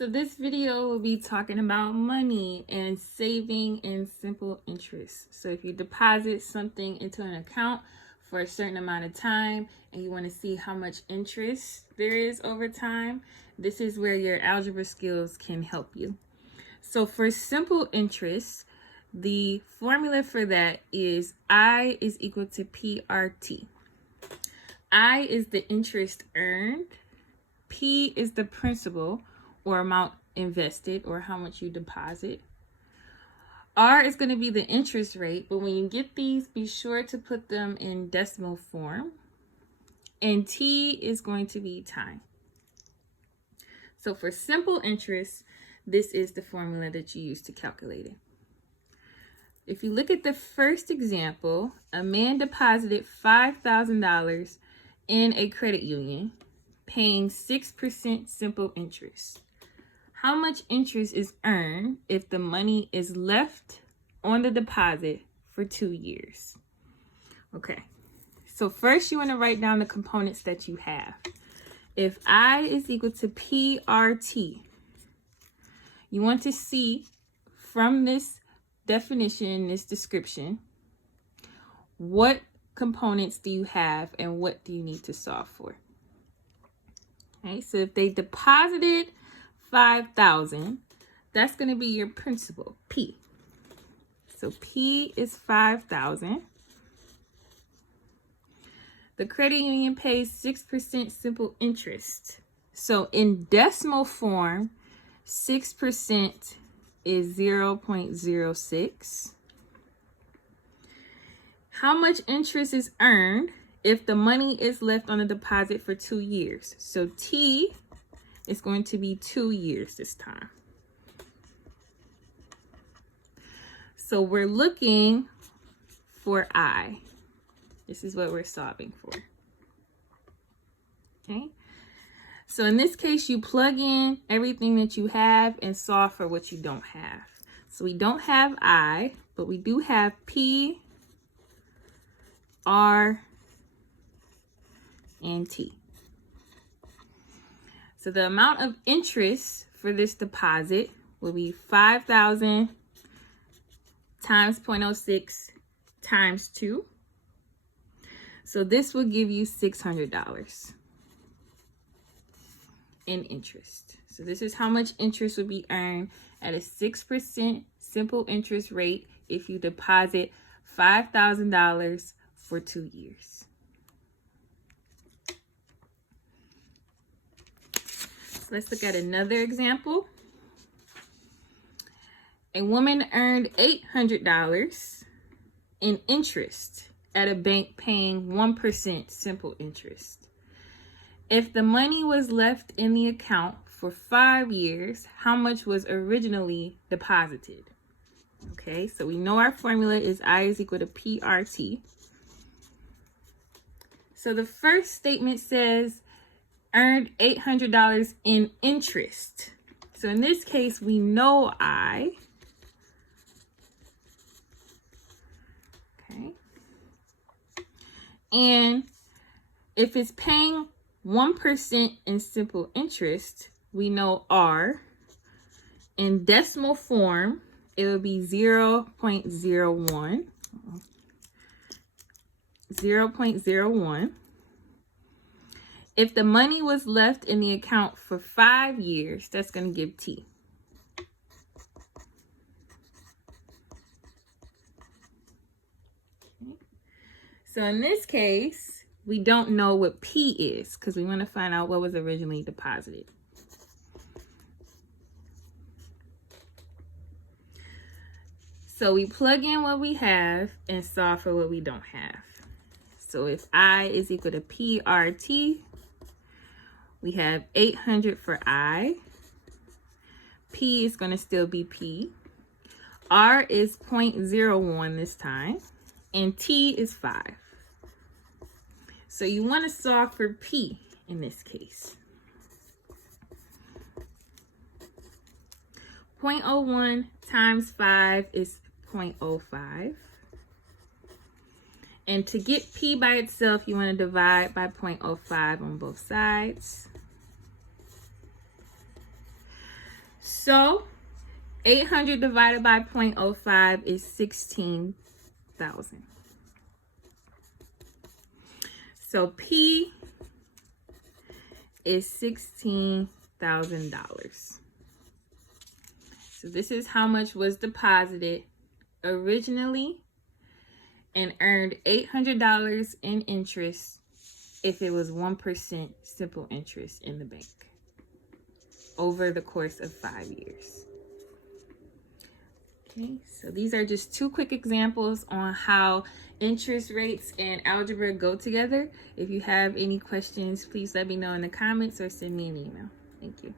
So this video will be talking about money and saving and simple interest. So if you deposit something into an account for a certain amount of time and you want to see how much interest there is over time, this is where your algebra skills can help you. So for simple interest, the formula for that is I is equal to PRT. I is the interest earned. P is the principal or amount invested or how much you deposit. R is going to be the interest rate, but when you get these, be sure to put them in decimal form. And T is going to be time. So for simple interest, this is the formula that you use to calculate it. If you look at the first example, a man deposited $5,000 in a credit union, paying 6% simple interest. How much interest is earned if the money is left on the deposit for 2 years? Okay, so first you want to write down the components that you have. If I is equal to PRT, you want to see from this definition, this description, what components do you have and what do you need to solve for? Okay, so if they deposited $5,000, that's going to be your principal, P. So P is $5,000. The credit union pays 6% simple interest. So in decimal form, 6% is 0.06. How much interest is earned if the money is left on a deposit for 2 years? So T is going to be 2 years this time. So we're looking for I. This is what we're solving for. Okay. So in this case, you plug in everything that you have and solve for what you don't have. So we don't have I, but we do have P, R, and T. So the amount of interest for this deposit will be 5,000 times 0.06 times 2. So this will give you $600 in interest. So this is how much interest would be earned at a 6% simple interest rate if you deposit $5,000 for 2 years. Let's look at another example. A woman earned $800 in interest at a bank paying 1% simple interest. If the money was left in the account for 5 years, how much was originally deposited? Okay, so we know our formula is I is equal to PRT. So the first statement says earned $800 in interest. So in this case, we know I. Okay. And if it's paying 1% in simple interest, we know R. In decimal form, it will be 0.01. 0.01. If the money was left in the account for 5 years, that's going to give T. Okay. So in this case, we don't know what P is because we want to find out what was originally deposited. So we plug in what we have and solve for what we don't have. So if I is equal to PRT, we have 800 for I. P is going to still be P. R is 0.01 this time. And T is 5. So you want to solve for P in this case. 0.01 times 5 is 0.05. And to get P by itself, you want to divide by 0.05 on both sides. So 800 divided by 0.05 is 16,000. So P is $16,000. So this is how much was deposited originally and earned $800 in interest if it was 1% simple interest in the bank over the course of 5 years. Okay, so these are just two quick examples on how interest rates and algebra go together. If you have any questions, please let me know in the comments or send me an email. Thank you.